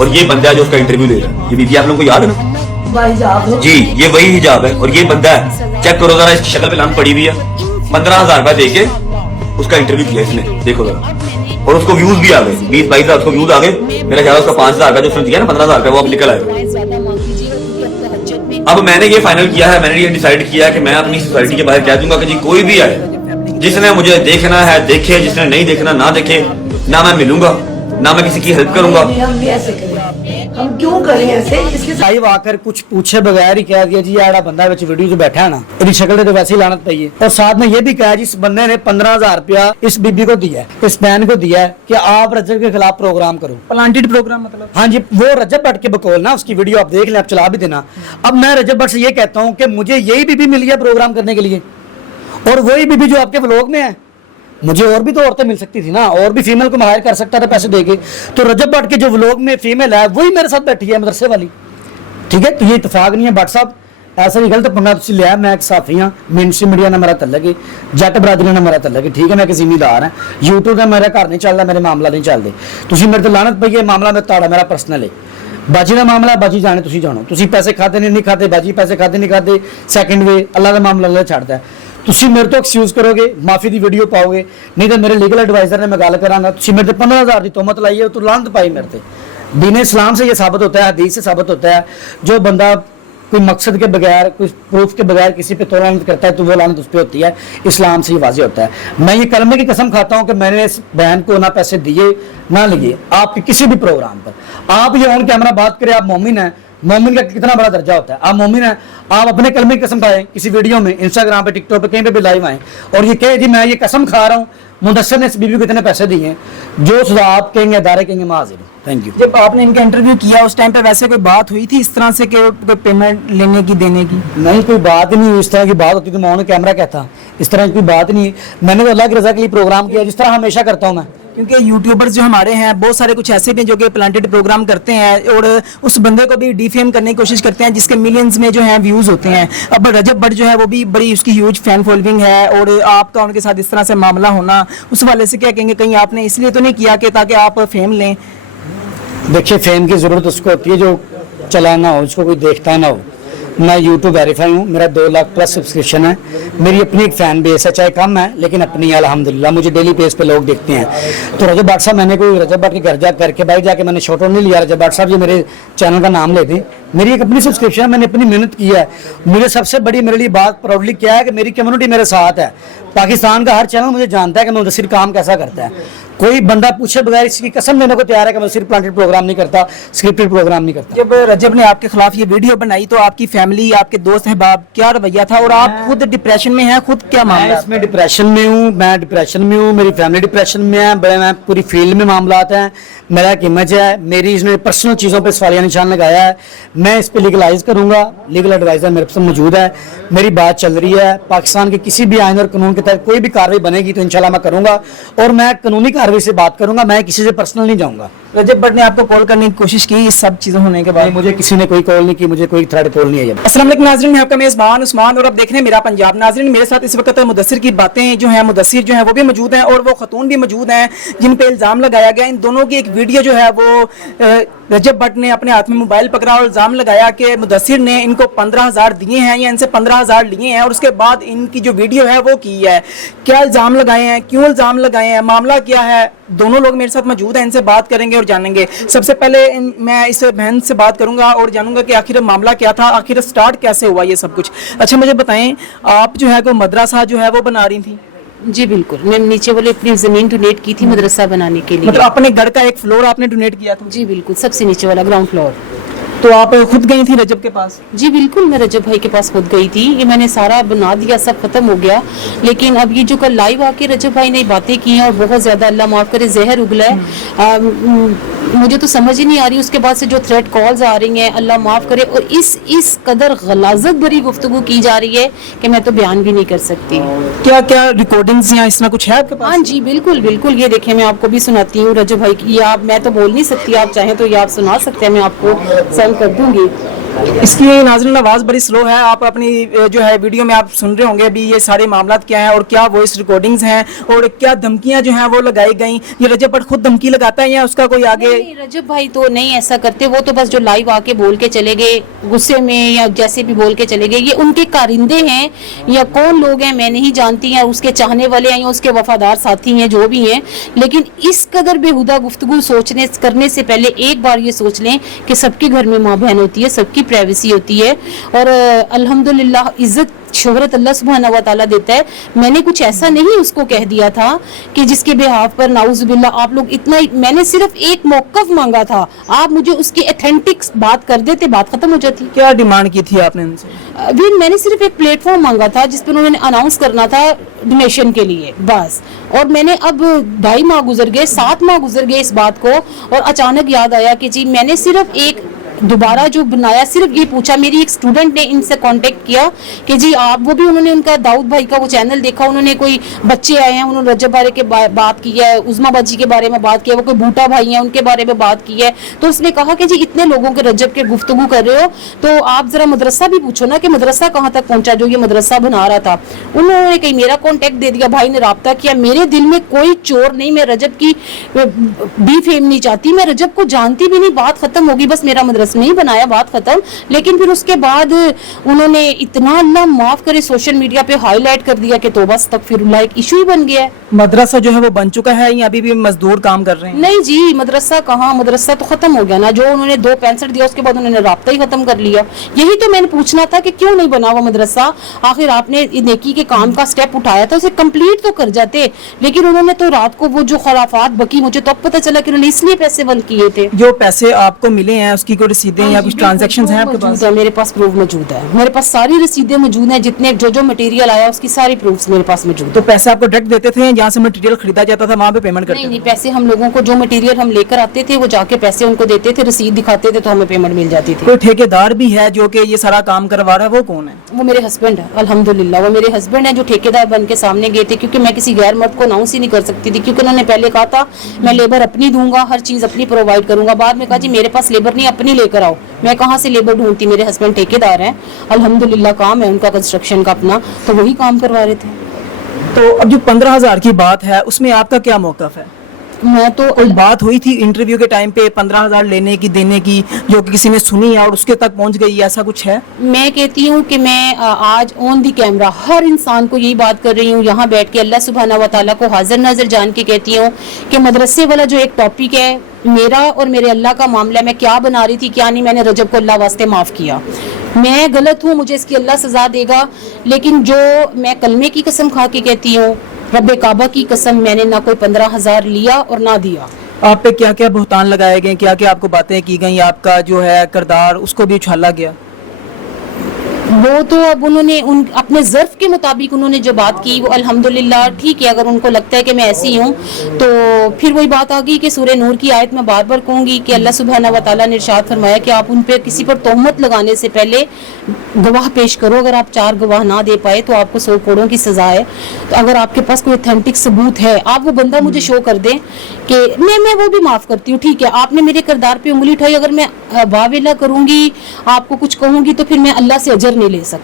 और ये बंदा है जो उसका इंटरव्यू ले रहा है। ये बीबी आप लोगों को याद है ना जी, ये वही हिजाब है और ये बंदा है। चेक करो जरा, इसकी शक्ल पे लान पड़ी हुई है। 15,000 रुपया दे के उसका इंटरव्यू किया इसने, देखो जरा। और उसको व्यूज भी आ गए, 20-22 हजार उसको व्यूज आ गए। मेरा ख्याल उसका 5,000 का जो उसने दिया ना 15,000 का, वो अब निकल आएगा। अब मैंने ये फाइनल किया है, मैंने ये डिसाइड किया है कि मैं अपनी सोसाइटी के बाहर कह दूंगा कि जी कोई भी आए, जिसने मुझे देखना है देखे, जिसने नहीं देखना ना देखे, ना मैं मिलूंगा ना मैं किसी की हेल्प करूंगा। हम क्यों करें ऐसे? इसके लाइव आकर कुछ पूछे बगैर ही कह दिया जी आड़ा बंदा विच वीडियो जो बैठा है ना, इनकी शक्ल तो वैसे ही लानत पई है। और साथ में ये भी कहा जी इस बंदे ने 15,000 रुपया इस बीबी को दिया है, इस बहन को दिया है कि आप रजब के खिलाफ प्रोग्राम करो। प्लांटेड प्रोग्राम मतलब? हाँ जी, वो रजब भट्ट के बकौल ना, उसकी वीडियो आप देख लें, आप चला भी देना। अब मैं रजब भट्ट से ये कहता हूँ कि मुझे यही बीबी मिली है प्रोग्राम करने के लिए, और वही बीबी जो आपके व्लॉग में है। मुझे और भी तो औरतें मिल सकती थी ना, और भी फीमेल को मैं हायर कर सकता था पैसे देके। तो रजब भट्ट के जो व्लॉग में फीमेल है वही मेरे साथ बैठी है मदरसे वाली, ठीक है। तो ये इतफाक नहीं है भट्ट साहब, ऐसा नहीं गलत पंगा तुसी लिया। मैं एक साफी हाँ, मेनस्ट्रीम मीडिया ਨਾਲ ਮੇਰਾ ਤਲਕ ਹੈ, ਜੱਟ ਬਰਾਦਰੀ ਨਾਲ ਮੇਰਾ ਤਲਕ ਹੈ, ठीक है। मैं एक ਜ਼ਿਮੀਦਾਰ ਹਾਂ, YouTube ਦਾ ਮੇਰਾ ਘਰ ਨਹੀਂ ਚੱਲਦਾ, ਮੇਰੇ ਮਾਮਲਾ ਨਹੀਂ ਚੱਲਦੇ। ਤੁਸੀਂ ਮੇਰੇ ਤੇ ਲਾਨਤ ਪਈ ਹੈ, ਮਾਮਲਾ ਮੈਂ ਤੁਹਾਡਾ ਮੇਰਾ ਪਰਸਨਲ ਹੈ। ਬਾਜੀ ਦਾ ਮਾਮਲਾ ਬਾਜੀ ਜਾਣੇ, ਤੁਸੀਂ ਜਾਣੋ। ਤੁਸੀਂ ਪੈਸੇ ਖਾਦੇ ਨਹੀਂ ਖਾਦੇ, ਬਾਜੀ ਪੈਸੇ ਖਾਦੇ ਨਹੀਂ ਖਾਦੇ, ਸੈਕਿੰਡ ਵੇ ਅੱਲਾ ਦਾ ਮਾਮਲਾ ਅੱਲਾ ਛੱਡਦਾ ਹੈ। ਤੁਸੀਂ ਮੇਰੇ ਤੋਂ ਐਕਸਕਿਊਜ਼ ਕਰੋਗੇ, ਮਾਫੀ ਦੀ ਵੀਡੀਓ ਪਾਓਗੇ, ਨਹੀਂ ਤਾਂ ਮੇਰੇ ਲੀਗਲ ਐਡਵਾਈਜ਼ਰ ਨੇ ਮੈਂ ਗੱਲ ਕਰਾਂਗਾ। ਤੁਸੀਂ ਮੇਰੇ ਤੇ 15,000 ਦੀ ਤੋਹਮਤ ਲਾਈ है, तो लानत पाई मेरे पे। दीन इस्लाम से ये साबित होता है, हदीस से साबित होता है, जो बंदा कोई मकसद के बगैर, कोई प्रूफ के बगैर किसी पे तो लानत करता है तो वो लानत उस पर होती है। इस्लाम से ये वाज़ेह होता है। मैं ये कलमे की कसम खाता हूँ कि मैंने इस बहन को ना पैसे दिए ना लिए आपके किसी भी प्रोग्राम पर। आप ये ऑन कैमरा बात करें, आप मोमिन हैं, मोमिन का कितना बड़ा दर्जा होता है। आप मोमिन हैं, आप अपने कलमे की कसम खाएं, किसी वीडियो में, इंस्टाग्राम पे, टिकटॉक पे, कहीं पे भी लाइव आए और ये कहे जी मैं ये कसम खा रहा हूँ मुदस्सिर ने इस बीबी को इतने पैसे दिए हैं, जो सजा आप कहेंगे अदारे कहेंगे मैं हाजिर हूं। Thank you. जब आपने इनका इंटरव्यू किया उस टाइम पे वैसे कोई बात हुई थी इस तरह से कि पेमेंट लेने की देने की? नहीं, कोई बात नहीं हुई। इस तरह की बात होती तो मैं उन्हें कैमरा कहता, इस तरह की कोई बात नहीं। मैंने तो अल्लाह की रजा के लिए प्रोग्राम किया, जिस तरह हमेशा करता हूँ मैं। क्योंकि यूट्यूबर्स जो हमारे हैं बहुत सारे कुछ ऐसे भी जो कि प्लांटेड प्रोग्राम करते हैं और उस बंदे को भी डिफेम करने की कोशिश करते हैं जिसके मिलियंस में जो है व्यूज होते हैं। अब रजब भट्ट जो है वो भी बड़ी उसकी ह्यूज फैन फॉलोइंग है और आपका उनके साथ इस तरह से मामला होना, उस वाले से क्या कहेंगे, कहीं आपने इसलिए तो नहीं किया कि ताकि आप फेम लें? देखिए, फेम की ज़रूरत उसको होती है जो चलाना हो, उसको कोई देखता ना हो। मैं यूट्यूब वेरीफाई हूँ, मेरा 2 लाख प्लस सब्सक्रिप्शन है, मेरी अपनी एक फ़ैन बेस है, चाहे कम है लेकिन अपनी है अल्हम्दुलिल्लाह। मुझे डेली बेस पे लोग देखते हैं। तो रजब भट्ट साहब, मैंने कोई रजब भट्ट के घर जा करके भाई जाके मैंने शॉर्ट नहीं लिया। रजब भट्ट साहब ये मेरे चैनल का नाम ले दें, मेरी एक अपनी सब्सक्रिप्शन है, मैंने अपनी मेहनत की है। मुझे सबसे बड़ी मेरे लिए बात प्राउडली क्या है कि मेरी कम्युनिटी मेरे साथ है। पाकिस्तान का हर चैनल मुझे जानता है कि मुदस्सिर काम कैसा करता है। कोई बंदा पूछे बगैर इसकी कसम देने को तैयार है कि मैं सिर्फ प्लांटेड प्रोग्राम नहीं करता, स्क्रिप्टेड प्रोग्राम नहीं करता। जब रजब ने आपके खिलाफ ये वीडियो बनाई तो आपकी फैमिली, आपके दोस्त अहबाब क्या रवैया था? और आप खुद डिप्रेशन में हैं, खुद क्या मामला? मैं इसमें डिप्रेशन में हूँ, मैं डिप्रेशन में हूँ, मेरी फैमिली डिप्रेशन में है, मैं पूरी फील्ड में मामला हैं। मेरा एक इमेज है, मेरी इसने पर्सनल चीज़ों पे सवालिया निशान लगाया है। मैं इस पे लीगलाइज करूँगा, लीगल एडवाइज़र मेरे पास मौजूद है, मेरी बात चल रही है। पाकिस्तान के किसी भी आइन और कानून के तहत कोई भी कार्रवाई बनेगी तो इंशाल्लाह मैं करूँगा और मैं कानूनी कार्रवाई से बात करूँगा, मैं किसी से पर्सनल नहीं जाऊँगा। रजब भट्ट ने आपको कॉल करने की कोशिश की इस सब चीज़ों होने के बाद? मुझे किसी ने कोई कॉल नहीं की, मुझे कोई थ्रेड कॉल नहीं है। अस्सलाम वालेकुम नाज़रीन, मैं आपका मेज़बान उस्मान और अब देख रहे हैं मेरा पंजाब। नाज़रीन, मेरे साथ इस वक्त मुदस्सिर की बातें जो है, मुदस्सिर जो है वो भी मौजूद हैं और वो खतून भी मौजूद हैं जिन पे इल्ज़ाम लगाया गया। इन दोनों की एक वीडियो जो है वो रजब भट्ट ने अपने हाथ में मोबाइल पकड़ा और इल्ज़ाम लगाया कि मुदस्सिर ने इनको 15,000 दिए हैं या इनसे 15,000 लिए हैं और उसके बाद इनकी जो वीडियो है वो की है। क्या इल्ज़ाम लगाए हैं, क्यों इल्ज़ाम लगाए हैं, मामला क्या है? दोनों लोग मेरे साथ मौजूद हैं, इनसे बात करेंगे और जानेंगे। सबसे पहले मैं इस बहन से बात करूंगा और जानूंगा कि आखिर मामला क्या था, आखिर स्टार्ट कैसे हुआ ये सब कुछ। अच्छा, मुझे बताएं, आप जो है कोई मदरसा जो है वो बना रही थी? जी बिल्कुल, मैं नीचे वाले अपनी ज़मीन डोनेट की थी मदरसा बनाने के लिए। मतलब अपने घर का एक फ्लोर आपने डोनेट किया था? जी बिल्कुल, सबसे नीचे वाला ग्राउंड फ्लोर। तो आप खुद गई थी रजब के पास? जी बिल्कुल, मैं रजब भाई के पास खुद गई थी। ये मैंने सारा बना दिया, सब खत्म हो गया। लेकिन अब ये जो कल लाइव आके रजब भाई ने बातें की हैं और बहुत ज़्यादा, अल्लाह माफ़ करे, जहर उगला है। मुझे तो समझ ही नहीं आ रही। उसके बाद से जो थ्रेट कॉल्स आ रही हैं, अल्लाह माफ़ करे, और इस कदर गलाजत भरी गुफ्तगू की जा रही है कि मैं तो बयान भी नहीं कर सकती। क्या क्या रिकॉर्डिंग्स या इस तरह कुछ है आपके पास? हाँ जी बिल्कुल बिल्कुल, ये देखें, मैं आपको भी सुनाती हूँ रजब भाई की। आप, मैं तो बोल नहीं सकती, आप चाहें तो ये आप सुना सकते हैं, मैं आपको सेंड कर दूंगी। इसकी नाज़रीन आवाज़ बड़ी स्लो है, आप अपनी जो है वीडियो में आप सुन रहे होंगे अभी ये सारे मामलात क्या हैं और क्या वॉइस रिकॉर्डिंग्स हैं और क्या धमकियां जो हैं वो लगाई गई। ये रजब भट्ट खुद धमकी लगाता है या उसका कोई आगे? नहीं, रजब भाई तो नहीं ऐसा करते, वो तो बस जो लाइव आके बोल के चले गए गुस्से में या जैसे भी बोल के चले गए, ये उनके कारिंदे हैं या कौन लोग हैं मैं नहीं जानती, या उसके चाहने वाले हैं या उसके वफादार साथी हैं, जो भी हैं। लेकिन इस कदर बेहुदा गुफ्तगू सोचने करने से पहले एक बार ये सोच लें कि सबके घर में माँ बहन होती है, सबकी प्राइवेसी होती है और अल्हम्दुलिल्लाह इज्जत शोहरत अल्लाह सुब्हानहू व तआला देता है। मैंने कुछ ऐसा नहीं उसको कह दिया था कि जिसके बिहाफ पर नाउजुबिल्लाह आप लोग इतना ही, मैंने सिर्फ एक मौक़िफ़ मांगा था, आप मुझे उसकी ऑथेंटिक बात कर देते, बात खत्म हो जाती। क्या डिमांड की थी आपने उनसे? अभी मैंने सिर्फ एक प्लेटफॉर्म मांगा था जिस पर उन्होंने अनाउंस करना था डोनेशन के लिए, बस। और मैंने अब 2.5 माह गुजर गए, 7 माह गुजर गए इस बात को, और अचानक याद आया कि जी मैंने सिर्फ एक दोबारा जो बनाया, सिर्फ ये पूछा, मेरी एक स्टूडेंट ने इनसे कांटेक्ट किया कि जी आप, वो भी उन्होंने उनका दाऊद भाई का वो चैनल देखा, उन्होंने कोई बच्चे आए हैं, उन्होंने रजब बारे के बात की है, उज़मा बाजी के बारे में बात की है, वो कोई बूटा भाई हैं उनके बारे में बात की है। तो उसने कहा कि जी इतने लोगों के रजब के गुफ्तगू कर रहे हो तो आप जरा मदरसा भी पूछो ना कि मदरसा कहाँ तक पहुंचा जो ये मदरसा बना रहा था। उन्होंने कहीं मेरा कॉन्टेक्ट दे दिया, भाई ने राब्ता किया। मेरे दिल में कोई चोर नहीं, मैं रजब की भी फेम नहीं चाहती, मैं रजब को जानती भी नहीं, बात खत्म होगी, बस मेरा मदरसा नहीं बनाया, बात खत्म। लेकिन फिर उसके बाद उन्होंने इतना, अल्लाह माफ करे, सोशल मीडिया पे हाईलाइट कर दिया कि तौबा अस्तगफिरुल्लाह, एक इशू ही बन गया है। मदरसा जो है वो बन चुका है या अभी भी मजदूर काम कर रहे हैं? नहीं जी, मदरसा कहाँ, मदरसा तो खत्म हो गया ना, जो उन्होंने 2.65 दिया उसके बाद उन्होंने राब्ता ही खत्म कर लिया। यही तो मैंने पूछना था कि क्यों नहीं बना वो मदरसा, आखिर आपने नेकी के काम का स्टेप उठाया था, उसे कंप्लीट तो कर जाते। लेकिन उन्होंने तो रात को वो जो खराफात बकी, मुझे तो अब पता चला कि उन्होंने इसलिए पैसे बंद किए थे। जो पैसे आपको मिले हैं उसकी कोई रसीदें या कुछ ट्रांजैक्शंस हैं आपके पास? मेरे पास प्रूफ मौजूद है, मेरे पास सारी रसीदें मौजूद हैं, जितने जो मटेरियल आया उसकी सारी प्रूफ्स मेरे पास मौजूद है। तो पैसे आपको डायरेक्ट देते थे, जहाँ से मटेरियल खरीदा जाता था वहाँ पे पेमेंट करते? नहीं, पैसे हम लोगों को, जो मटेरियल हम लेकर आते थे वो जाके पैसे उनको देते थे, रसीद दिखाते थे तो हमें पेमेंट मिल जाती थी। कोई ठेकेदार भी है जो कि ये सारा काम करवा रहा है, वो कौन है? वो मेरे हस्बैंड है, अल्हम्दुलिल्लाह वो मेरे हस्बैंड है जो ठेकेदार बन के सामने गए थे, क्योंकि मैं किसी गैर मर्द को अनाउंस ही नहीं कर सकती थी, क्योंकि उन्होंने पहले कहा था मैं लेबर अपनी दूंगा, हर चीज़ अपनी प्रोवाइड करूंगा। बाद में कहा जी मेरे पास लेबर नहीं, अपनी लेकर आओ। मैं कहाँ से लेबर ढूंढती, मेरे हस्बैंड ठेकेदार हैं, अल्हम्दुलिल्लाह काम है उनका कंस्ट्रक्शन का अपना, तो वही काम करवा रहे थे। तो अब जो 15,000 की बात है उसमें आपका क्या मौक़िफ़ है? मैं तो कोई बात हुई थी इंटरव्यू के टाइम पे 15,000 लेने की, देने की, जो कि किसी ने सुनी है और उसके तक पहुंच गई, ऐसा कुछ है? मैं कहती हूँ कि मैं आज ऑन दी कैमरा हर इंसान को यही बात कर रही हूँ, यहाँ बैठ के अल्लाह सुब्हानहू व तआला को हाजिर नाज़िर जान के कहती हूँ कि मदरसे वाला जो एक टॉपिक है, मेरा और मेरे अल्लाह का मामला, मैं क्या बना रही थी क्या नहीं, मैंने रजब को अल्लाह वास्ते माफ़ किया। मैं गलत हूँ, मुझे इसकी अल्लाह सज़ा देगा, लेकिन जो मैं कलमे की कसम खा के कहती हूँ, रब्बे काबा की कसम, मैंने ना कोई 15,000 लिया और ना दिया। आप पे क्या क्या बुहतान लगाए गए, क्या क्या आपको बातें की गई, आपका जो है किरदार उसको भी उछाला गया? वो तो अब उन्होंने अपने ज़र्फ के मुताबिक उन्होंने जो बात की वो अल्हम्दुलिल्लाह ठीक है। अगर उनको लगता है कि मैं ऐसी हूँ तो फिर वही बात आ गई कि सूरह नूर की आयत में बार बार कहूँगी कि अल्लाह सुब्हानहू व तआला ने इरशाद फरमाया कि आप उन पे किसी पर तोहमत लगाने से पहले गवाह पेश करो। अगर आप 4 गवाह ना दे पाए तो आपको 100 कोड़ों की सज़ा है। तो अगर आपके पास कोई ऑथेंटिक सबूत है, आप वो बंदा मुझे शो कर दें कि मैं वो भी माफ़ करती हूँ। ठीक है, आपने मेरे किरदार पे उंगली उठाई, अगर मैं वावेला करूँगी, आपको कुछ कहूँगी तो फिर मैं अल्लाह से अजर नहीं ले सकती।